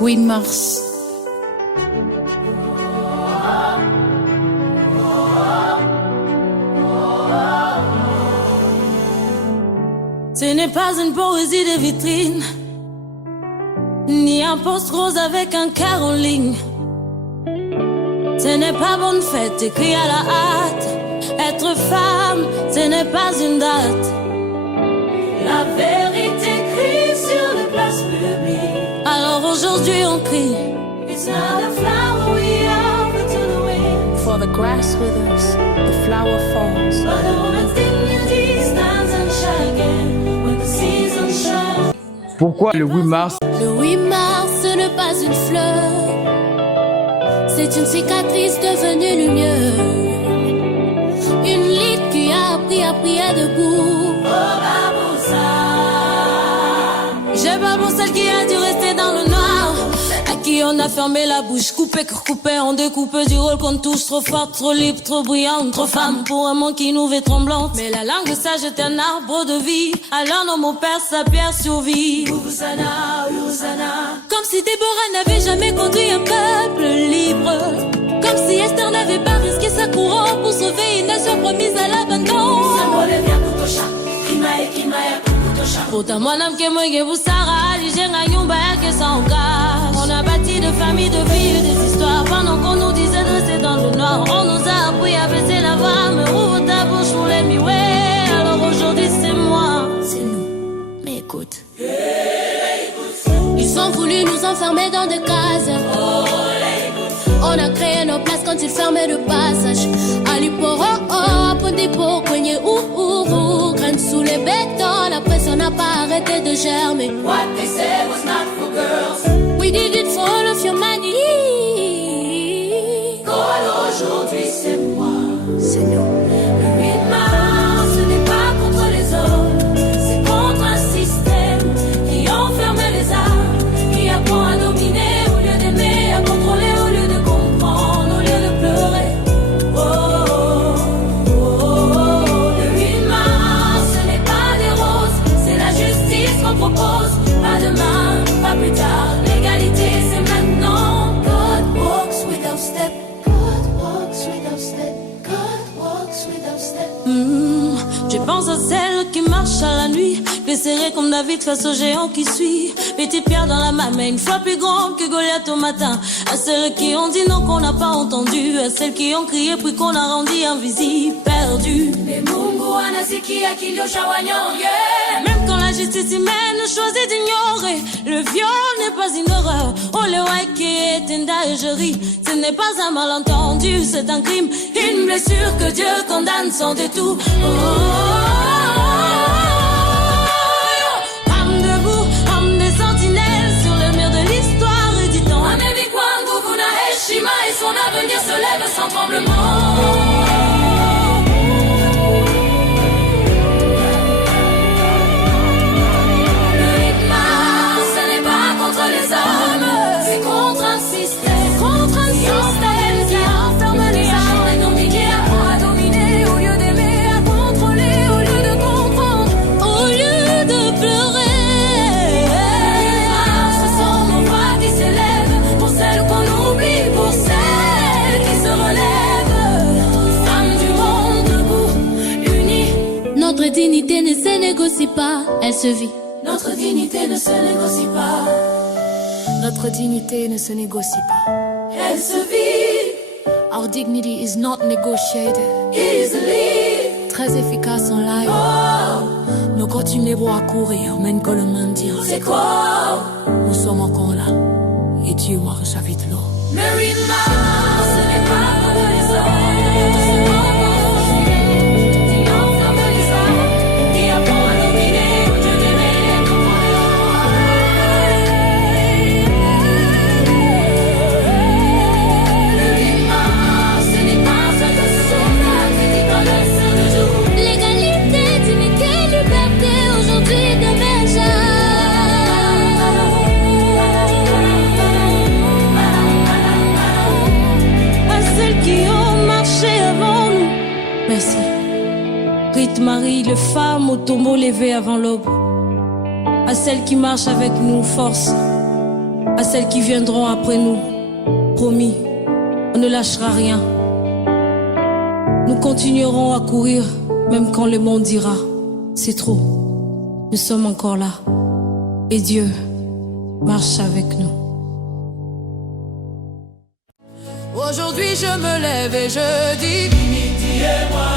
8 mars. Ce n'est pas une poésie de vitrine, ni un post rose avec un cœur en ligne. Ce n'est pas bonne fête écrit à la hâte. Être femme, ce n'est pas une date. La vérité crie sur les places publiques. Alors aujourd'hui on crie. It's not a flower we offer to the wind. For the grass withers, the flower falls. But the woman's dignity stands unshaken when the season shines. Pourquoi le 8 mars? Le 8 mars, ce n'est pas une fleur. C'est une cicatrice devenue lumière. Une ligne qui a appris à prier debout. Oh Baboussa. J'ai pas pour celle qui a dû rester dans le noir, à qui on a fermé la bouche, coupé, coupé, on découpe du rôle qu'on touche. Trop forte, trop libre, trop brillante, trop femme pour un monde qui nous fait tremblante. Mais la langue sage est un arbre de vie, alors non mon père sa pierre survit. Housana, Housana. Comme si Déborah n'avait jamais conduit un peuple libre. Comme si Esther n'avait pas risqué sa couronne pour sauver une nation promise à l'abandon. Pourtant mon âme qui m'a pour Sarah, on a bâti de familles, de vies, des histoires. Pendant qu'on nous disait de rester dans le noir, on nous a appris à baisser la voix. Mais ouvre ta bouche pour les miway. Alors aujourd'hui c'est moi, c'est nous. Mais écoute, ils ont voulu nous enfermer dans des cases. On a créé nos places quand ils fermaient le passage. Aliporo, Pondipo, Kwenye, graines sous les bétons. La pression n'a pas arrêté de germer. What they said was not for girls. We did it for all of humanity. Aujourd'hui c'est moi, c'est nous. Le 8 mars, ce n'est pas contre les hommes, c'est contre un système qui enferme les âmes, qui apprend à dominer au lieu d'aimer, à contrôler au lieu de comprendre, au lieu de pleurer. Oh, oh, oh, oh. Le 8 mars, ce n'est pas des roses, c'est la justice qu'on propose. Pas demain, pas plus tard, l'égalité c'est maintenant. God walks without step. Je pense à celle qui marche à la nuit, les serrée comme David face au géant qui suit. Petite pierre dans la main, mais une fois plus grande que Goliath au matin. À celles qui ont dit non qu'on n'a pas entendu, à celles qui ont crié puis qu'on a rendu invisible, perdu. Mais Mungu anasikia kilio cha wanyonge. Même quand la justice humaine choisit d'ignorer, le viol n'est pas une horreur. Oh le waiki est une dinguerie. Ce n'est pas un malentendu, c'est un crime, une blessure que Dieu condamne sans détour. Oh, âme debout, âme des sentinelles sur le mur de l'histoire, éditant Amélie Kwangu, Kuna Heshima et son avenir se lève sans tremblement. Notre dignité ne se négocie pas, elle se vit. Notre dignité ne se négocie pas. Notre dignité ne se négocie pas. Elle se vit. Our dignity is not negotiated. Easily. Très efficace en live. Oh. Nous continuerons à courir, même que le monde dira. C'est quoi? Nous sommes encore là. Et Dieu moi j'habite l'eau. Mary Mars, ce n'est pas contre les hommes. Merci. Rite Marie, les femmes au tombeau levé avant l'aube. à celles qui marchent avec nous, force, à celles qui viendront après nous. Promis, on ne lâchera rien. Nous continuerons à courir, même quand le monde dira c'est trop. Nous sommes encore là. Et Dieu marche avec nous. Aujourd'hui je me lève et je dis Midi et moi.